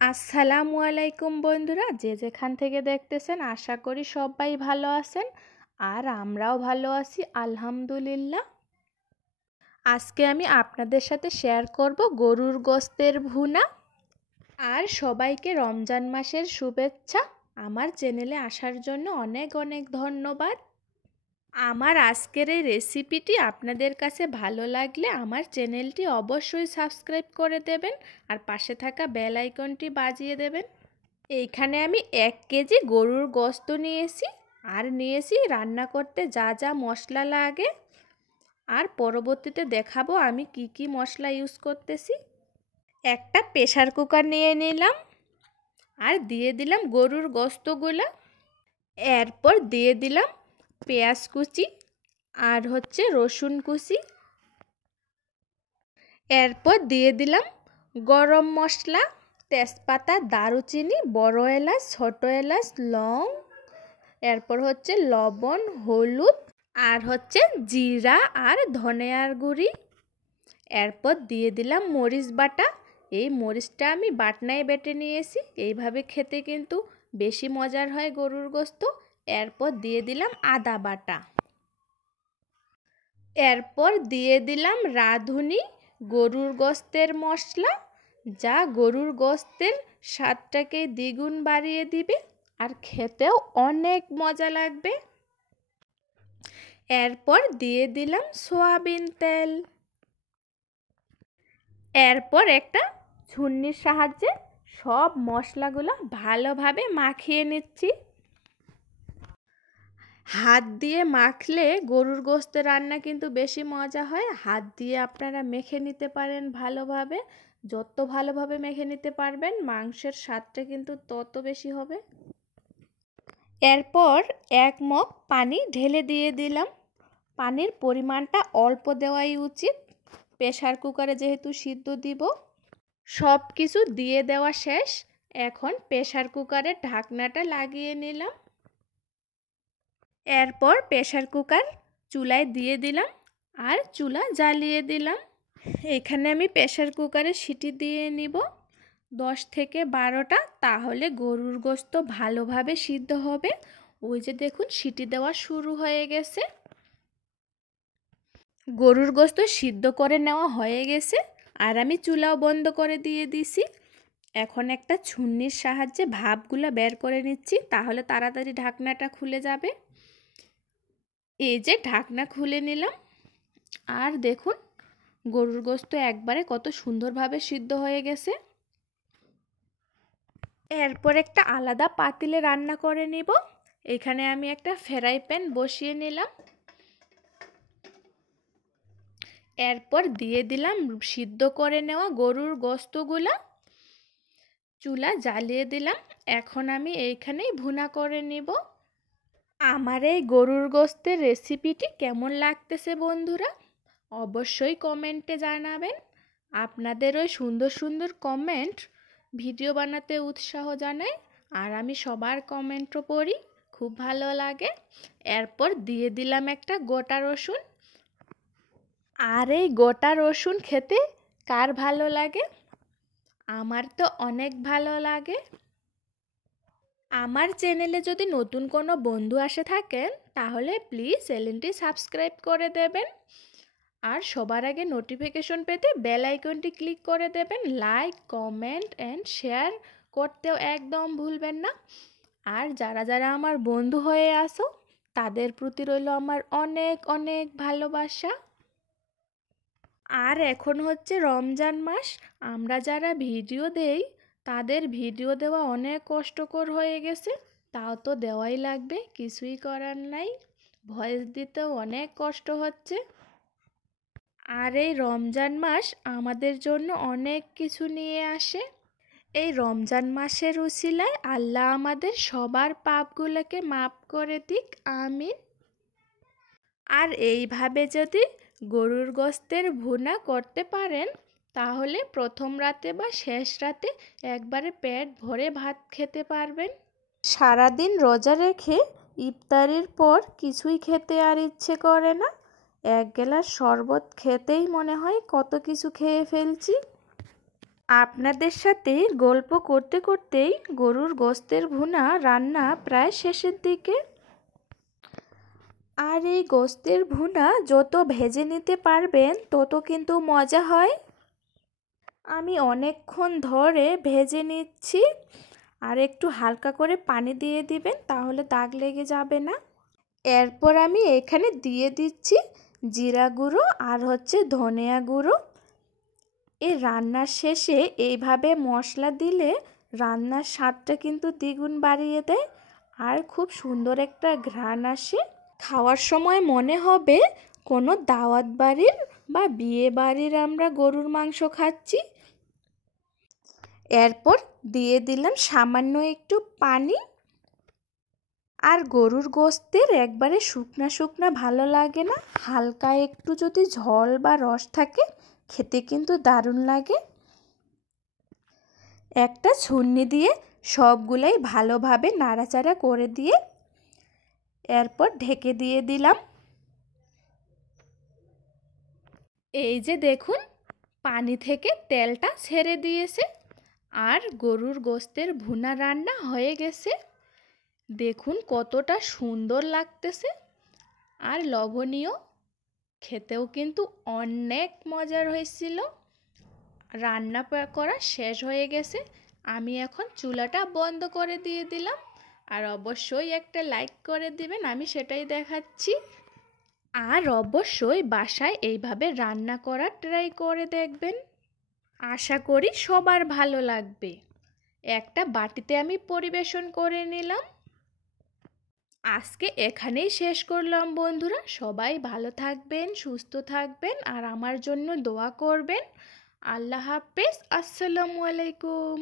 আসসালামু আলাইকুম বন্ধুরা, যে যেখান থেকে দেখতেছেন আশা করি সবাই ভালো আছেন। আর আমরাও ভালো আছি আলহামদুলিল্লাহ। আজকে আমি আপনাদের সাথে শেয়ার করব গরুর গোশতের ভুনা। আর সবাইকে রমজান মাসের শুভেচ্ছা। আমার চ্যানেলে আসার জন্য অনেক অনেক ধন্যবাদ। আমার আজকের এই রেসিপিটি আপনাদের কাছে ভালো লাগলে আমার চ্যানেলটি অবশ্যই সাবস্ক্রাইব করে দেবেন আর পাশে থাকা বেল আইকনটি বাজিয়ে দেবেন। এইখানে আমি 1 কেজি গরুর গোশত নিয়েছি আর নিয়েছি রান্না করতে যা যা মশলা লাগে, আর পরবর্তীতে দেখাবো আমি কি কি মশলা ইউজ করতেছি। একটা প্রেসার কুকার নিয়ে নিলাম আর দিয়ে দিলাম গরুর গোশতগুলো। এরপর দিয়ে দিলাম পেঁয়াজ কুচি আর রসুন কুচি। এরপর দিয়ে দিলাম গরম মশলা, তেজপাতা, দারুচিনি, বড় এলাচ, ছোট এলাচ, লং। এরপর লবণ, হলুদ আর জিরা আর ধনিয়ার গুঁড়ি। এরপর দিয়ে দিলাম মরিচ বাটা। এই মরিচটা আমি বাটনায় বেটে নিয়েছি। এইভাবে খেতে কিন্তু বেশি মজার হয় গরুর গোশত। এরপর দিয়ে দিলাম আদা বাটা। এরপর দিয়ে দিলাম রাঁধুনি গরুর গোশতের মশলা, যা গরুর গোশতের স্বাদটাকে দ্বিগুণ বাড়িয়ে দিবে আর খেতেও অনেক মজা লাগবে। এরপর দিয়ে দিলাম সয়াবিন তেল। এরপর একটা ছুরির সাহায্যে সব মশলাগুলো ভালোভাবে মাখিয়ে নিচ্ছি। হাত দিয়ে মাখলে গরুর গোশতের রান্না কিন্তু বেশি মজা হয়। হাত দিয়ে আপনারা মেখে নিতে পারেন ভালোভাবে। যত ভালোভাবে মেখে নিতে পারবেন মাংসের স্বাদটা কিন্তু তত বেশি হবে। এরপর 1 মগ পানি ঢেলে দিয়ে দিলাম। পানির পরিমাণটা অল্প দেওয়াই উচিত, প্রেসার কুকারে যেহেতু সিদ্ধ দিব। সব কিছু দিয়ে দেওয়া শেষ। এখন প্রেসার কুকারের ঢাকনাটা লাগিয়ে নিলাম। এরপর প্রেসার কুকার চুলায় দিয়ে দিলাম আর চুলা জ্বালিয়ে দিলাম। এখানে আমি প্রেসার কুকারে সিটি দিয়ে নিব 10 থেকে 12টা, তাহলে গরুর গোশত ভালোভাবে সিদ্ধ হবে। ওই যে দেখুন সিটি দেওয়া শুরু হয়ে গেছে। গরুর গোশত সিদ্ধ করে নেওয়া হয়ে গেছে আর আমি চুলাও বন্ধ করে দিয়ে দিছি। এখন একটা ছুরির সাহায্যে ভাপগুলো বের করে নিচ্ছি, তাহলে তাড়াতাড়ি ঢাকনাটা খুলে যাবে। এই যে ঢাকনা খুলে নিলাম আর দেখুন গরুর গোশত একবারে কত সুন্দরভাবে সিদ্ধ হয়ে গেছে। এরপর একটা আলাদা পাতিলে রান্না করে নিব। এখানে আমি একটা ফ্রাই প্যান বসিয়ে নিলাম। এরপর দিয়ে দিলাম সিদ্ধ করে নেওয়া গরুর গোশতগুলো। চুলা জ্বালিয়ে দিলাম। এখন আমি এইখানেই ভুনা করে নিব। আমার এই গরুর গোশতের রেসিপিটি কেমন লাগতেছে বন্ধুরা, অবশ্যই কমেন্টে জানাবেন। আপনাদের ওই সুন্দর সুন্দর কমেন্ট ভিডিও বানাতে উৎসাহ জানায় আর আমি সবার কমেন্টও পড়ি, খুব ভালো লাগে। এরপর দিয়ে দিলাম একটা গোটা রসুন। আর এই গোটা রসুন খেতে কার ভালো লাগে? আমার তো অনেক ভালো লাগে। আমার চ্যানেলে যদি নতুন কোনো বন্ধু আসে থাকেন তাহলে প্লিজ চ্যানেলটি সাবস্ক্রাইব করে দেবেন আর সবার আগে নোটিফিকেশন পেতে বেল আইকনটি ক্লিক করে দেবেন। লাইক, কমেন্ট অ্যান্ড শেয়ার করতেও একদম ভুলবেন না। আর যারা যারা আমার বন্ধু হয়ে আসো তাদের প্রতি রইল আমার অনেক অনেক ভালোবাসা। আর এখন রমজান মাস, আমরা যারা ভিডিও দেই তাদের ভিডিও দেওয়া অনেক কষ্টকর হয়ে গেছে, তাও তো দেওয়াই লাগবে, কিছুই করার নাই। ভয়েস দিতেও অনেক কষ্ট হচ্ছে। আর এই রমজান মাস আমাদের জন্য অনেক কিছু নিয়ে আসে। এই রমজান মাসের উসিলায় আল্লাহ আমাদের সবার পাপগুলোকে মাফ করে দিক, আমিন। আর এইভাবে যদি গরুর গোশতের ভুনা করতে পারেন তাহলে প্রথম রাতে বা শেষ রাতে একবারে পেট ভরে ভাত খেতে পারবেন। সারাদিন রোজা রেখে ইফতারির পর কিছুই খেতে আর ইচ্ছে করে না। 1 গ্লাস শরবত খেতেই মনে হয় কত কিছু খেয়ে ফেলছি। আপনাদের সাথে গল্প করতে করতেই গরুর গোশতের ভুনা রান্না প্রায় শেষের দিকে। আর এই গোশতের ভুনা যত ভেজে নিতে পারবেন তত কিন্তু মজা হয়। আমি অনেকক্ষণ ধরে ভেজে নিচ্ছি। আর একটু হালকা করে পানি দিয়ে দিবেন, তাহলে দাগ লেগে যাবে না। এরপর আমি এখানে দিয়ে দিচ্ছি জিরা গুঁড়ো আর ধনিয়া গুঁড়ো। এই রান্নার শেষে এইভাবে মশলা দিলে রান্নার স্বাদটা কিন্তু দ্বিগুণ বাড়িয়ে দেয় আর খুব সুন্দর একটা ঘ্রাণ আসে। খাওয়ার সময় মনে হবে কোনো দাওয়াত বাড়ির বা বিয়ে বাড়ির আমরা গরুর মাংস খাচ্ছি। এরপর দিয়ে দিলাম সামান্য একটু পানি। আর গরুর গোশতের একবারে শুকনা শুকনা ভালো লাগে না, হালকা একটু যদি ঝোল বা রস থাকে খেতে কিন্তু দারুণ লাগে। একটা ছুন্নি দিয়ে সবগুলাই ভালোভাবে নাড়াচাড়া করে দিয়ে এরপর ঢেকে দিয়ে দিলাম। এই যে দেখুন, পানি থেকে তেলটা ছেড়ে দিয়েছে আর গরুর গোশতের ভুনা রান্না হয়ে গেছে। দেখুন কতটা সুন্দর লাগতেছে আর লোভনীয়, খেতেও কিন্তু অনেক মজার হয়েছিল। রান্না করা শেষ হয়ে গেছে, আমি এখন চুলাটা বন্ধ করে দিয়ে দিলাম। আর অবশ্যই একটা লাইক করে দিবেন, আমি সেটাই দেখাচ্ছি। আর অবশ্যই বাসায় এইভাবে রান্না করা ট্রাই করে দেখবেন, আশা করি সবার ভালো লাগবে। একটা বাটিতে আমি পরিবেশন করে নিলাম। আজকে এখানেই শেষ করলাম বন্ধুরা, সবাই ভালো থাকবেন, সুস্থ থাকবেন আর আমার জন্য দোয়া করবেন। আল্লাহ হাফেজ, আসসালামু আলাইকুম।